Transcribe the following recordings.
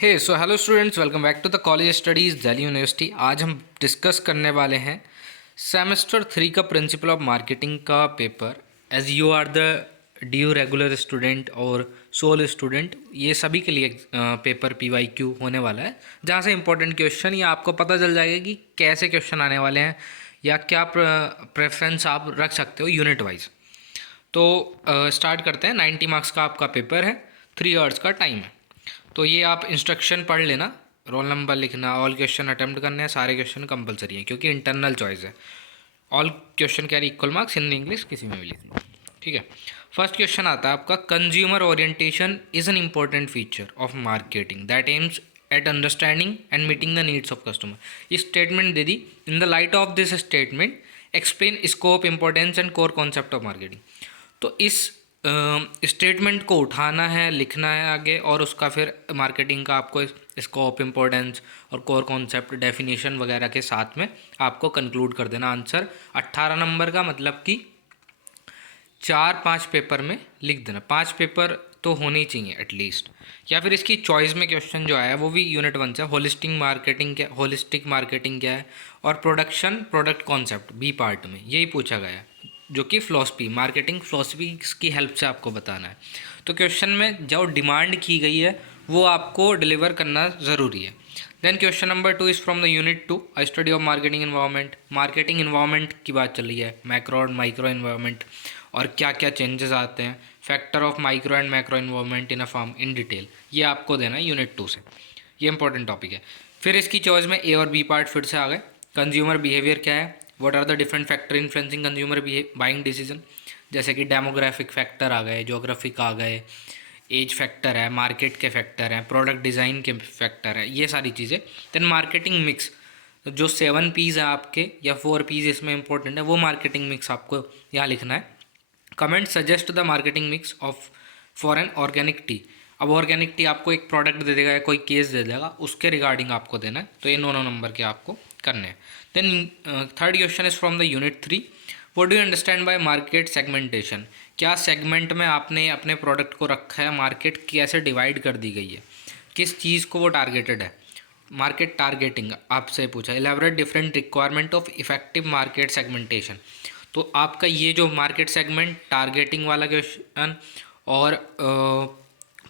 Hey so hello students, welcome back to the college studies Delhi University. आज हम discuss करने वाले हैं सेमेस्टर 3 का प्रिंसिपल ऑफ मार्केटिंग का पेपर। As you are the due regular student और सोल स्टूडेंट, ये सभी के लिए पेपर PYQ होने वाला है, जहाँ से इंपॉर्टेंट क्वेश्चन या आपको पता चल जाएगा कि कैसे क्वेश्चन आने वाले हैं या क्या प्रेफरेंस आप रख सकते हो यूनिट वाइज। तो स्टार्ट करते हैं। 90 मार्क्स का आपका पेपर है, 3 आवर्स का टाइम है। तो ये आप इंस्ट्रक्शन पढ़ लेना, रोल नंबर लिखना, ऑल क्वेश्चन अटेम्प्ट करने हैं, सारे क्वेश्चन कंपलसरी हैं क्योंकि इंटरनल चॉइस है। All question carry equal marks, Hindi English किसी में भी लिख लो, ठीक है। फर्स्ट क्वेश्चन आता है आपका, consumer orientation is an important feature of marketing that aims at understanding and meeting the needs of customer. ये स्टेटमेंट दे दी। In the light of this statement explain scope, importance and core concept of marketing. तो इस statement को उठाना है, लिखना है आगे, और उसका फिर मार्केटिंग का आपको स्कोप, इम्पोर्टेंस और कोर कॉन्सेप्ट, डेफिनेशन वगैरह के साथ में आपको कंक्लूड कर देना। आंसर 18 नंबर का, मतलब कि 4-5 पेपर में लिख देना। 5 पेपर तो होने ही चाहिए एटलीस्ट। या फिर इसकी चॉइस में क्वेश्चन जो आया है वो भी यूनिट 1 से, होलिस्टिक मार्केटिंग क्या है, और प्रोडक्ट कॉन्सेप्ट बी पार्ट में यही पूछा गया है, जो कि फिलॉसफी, मार्केटिंग फिलॉसफी की हेल्प से आपको बताना है। तो क्वेश्चन में जो डिमांड की गई है वो आपको डिलीवर करना ज़रूरी है। Then question number 2 is from the unit 2, a study of marketing environment. Marketing environment की बात चल रही है, मैक्रो और माइक्रो इन्वायरमेंट, और क्या क्या चेंजेस आते हैं, factor of micro and macro environment in a form in detail. ये आपको देना है यूनिट 2 से, ये इंपॉर्टेंट टॉपिक है। फिर इसकी चॉइस में ए और बी पार्ट फिर से आ गए। कंज्यूमर बिहेवियर क्या है, what are the different factor influencing consumer buying decision, जैसे कि डेमोग्राफिक फैक्टर आ गए, जोग्राफिक आ गए, एज फैक्टर है, मार्केट के फैक्टर हैं, प्रोडक्ट डिज़ाइन के फैक्टर है, ये सारी चीज़ें। देन मार्केटिंग मिक्स, जो 7 P's है आपके या 4 P's इसमें इंपॉर्टेंट है, वो मार्केटिंग मिक्स आपको यहाँ लिखना है। Comment suggest the marketing mix of for an organic T. अब ऑर्गेनिक टी आपको एक प्रोडक्ट दे देगा या कोई केस दे देगा, उसके रिगार्डिंग आपको देना है। तो ये 9 नंबर के आपको करने हैं। Then third question is from the unit 3, what do you understand by market segmentation. क्या सेगमेंट में आपने अपने प्रोडक्ट को रखा है, मार्केट कैसे डिवाइड कर दी गई है, किस चीज़ को वो टारगेटेड है, मार्केट टारगेटिंग आपसे पूछा। Elaborate different requirement of effective market segmentation. तो आपका ये जो मार्केट सेगमेंट टारगेटिंग वाला क्वेश्चन और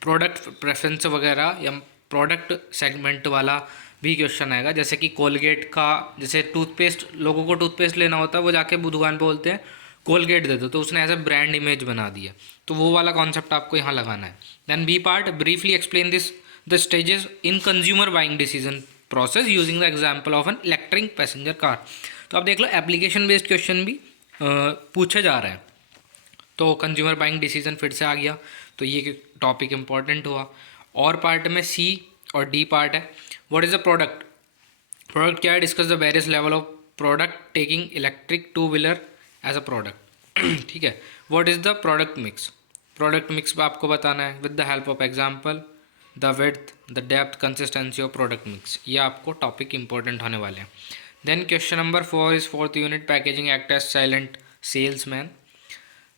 प्रोडक्ट प्रेफरेंस वगैरह या प्रोडक्ट सेगमेंट वाला भी क्वेश्चन आएगा। जैसे कि कोलगेट का, जैसे टूथपेस्ट, लोगों को टूथपेस्ट लेना होता है, वो जाके दुकान पे बोलते हैं कोलगेट दे दो, तो उसने एज ए ब्रांड इमेज बना दिया, तो वो वाला कॉन्सेप्ट आपको यहाँ लगाना है। Then B part, briefly explain this the stages in consumer buying decision process using the example of an electric passenger car. तो आप देख लो, एप्लीकेशन बेस्ड क्वेश्चन भी पूछे जा रहे हैं। तो कंज्यूमर बाइंग डिसीजन फिर से आ गया, तो ये टॉपिक इंपॉर्टेंट हुआ। और पार्ट में सी और डी पार्ट है, what is the product, product क्या है, discuss the various level of product taking electric 2 wheeler as a product, ठीक है। What is the product mix आपको बताना है with the help of example, the width, the depth, consistency of product mix. ये आपको topic important होने वाले हैं। Then question number 4 is fourth unit, packaging act as silent salesman.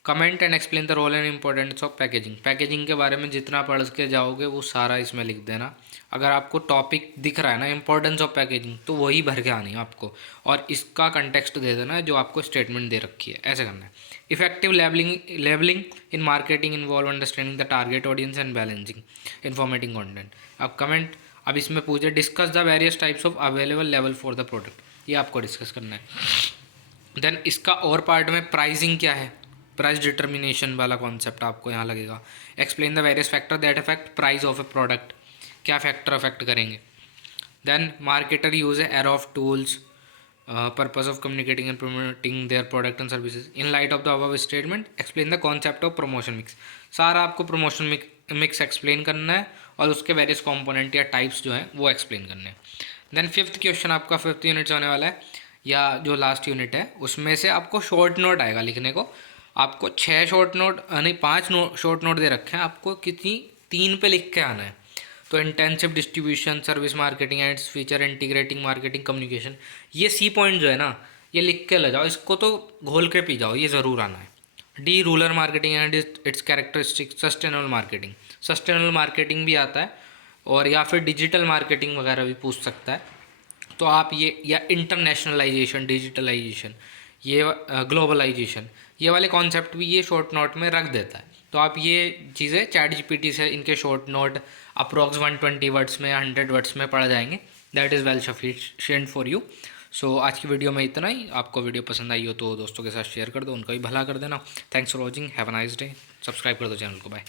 Comment and explain the role and importance of packaging. Packaging के बारे में जितना पढ़ के जाओगे वो सारा इसमें लिख देना। अगर आपको टॉपिक दिख रहा है ना, इंपॉर्टेंस ऑफ पैकेजिंग, तो वही भर के आनी है आपको, और इसका कंटेक्स्ट दे देना है जो आपको स्टेटमेंट दे रखी है, ऐसे करना है। Effective labelling in marketing involve understanding the target audience and balancing informative content. अब कमेंट, अब इसमें पूछे discuss the various types of available लेवल फॉर द प्रोडक्ट, ये आपको डिस्कस करना है। देन इसका और पार्ट में प्राइसिंग क्या है, प्राइस डिटर्मिनेशन वाला कॉन्सेप्ट आपको यहाँ लगेगा। Explain the various factor that affect price of a product, क्या फैक्टर अफेक्ट करेंगे। Then marketer use a array of tools, purpose of communicating and promoting their product and services in light of the above statement. Explain the concept of promotion mix. सारा आपको promotion mix explain करना है और उसके various component या types जो हैं वो एक्सप्लेन करने हैं। देन फिफ्थ क्वेश्चन आपका 5th यूनिट से होने वाला है, या जो लास्ट यूनिट है उसमें से आपको शॉर्ट नोट आएगा लिखने को। आपको 6 शॉर्ट नोट नहीं 5 शॉर्ट नोट दे रखे हैं, आपको कितनी 3 पे लिख के आना है। तो intensive distribution, service marketing, ads, feature integrating marketing, communication, ये सी पॉइंट जो है ना, ये लिख के ले जाओ, इसको तो घोल के पी जाओ, ये ज़रूर आना है। D rural marketing and it's characteristic, sustainable marketing भी आता है, और या फिर डिजिटल मार्केटिंग वगैरह भी पूछ सकता है। तो आप ये, या इंटरनेशनलाइजेशन, डिजिटलाइजेशन, ये ग्लोबलाइजेशन, ये वाले कॉन्सेप्ट भी ये शॉर्ट नोट में रख देता है। तो आप ये चीज़ें चैट जीपीटी से इनके शॉर्ट नोट अप्रॉक्स 120 वर्ड्स में, 100 वर्ड्स में पढ़ जाएंगे। That is well sufficient for you. So आज की वीडियो में इतना ही। आपको वीडियो पसंद आई हो तो दोस्तों के साथ शेयर कर दो, उनका भी भला कर देना। Thanks for watching, have a nice day. Subscribe कर दो चैनल को। बाय।